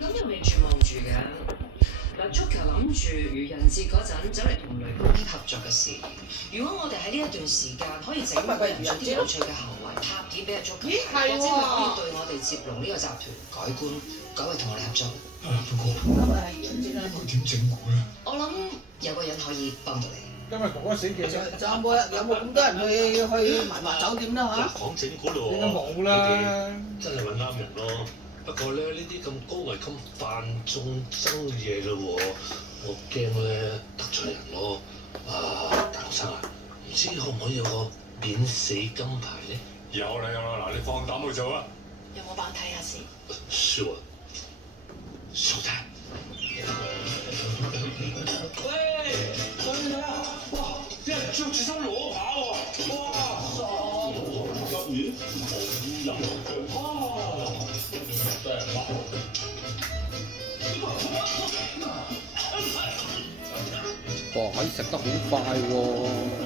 咁又未絕望住嘅。嗱，Joker 諗住愚人節嗰陣走嚟同雷公擊合作嘅事。如果我哋喺呢一段時間可以整到人做啲有趣嘅行為，拍片俾阿 Joker，或者佢可以對我哋接龍呢個集團改觀，改為同我哋合作。不過今日係愚人節啦，應該點整蠱咧？我諗有個人可以幫到你。今日哥哥死忌就有冇咁多人去埋華酒店啦嚇？講整蠱咯應該冇啦。真係揾啱人咯。不過咧，呢啲咁高危、咁犯眾憎嘢嘅喎，我驚咧得罪人咯。啊，大學生啊，唔知可唔可以有個免死金牌咧？有啦，嗱，你放膽去做啊！有冇版睇下先？是我，收睇。喂，你睇下，哇！啲人着住身裸跑喎，哇！急完冇人啊！真係爆！哇！可以食得好快喎〜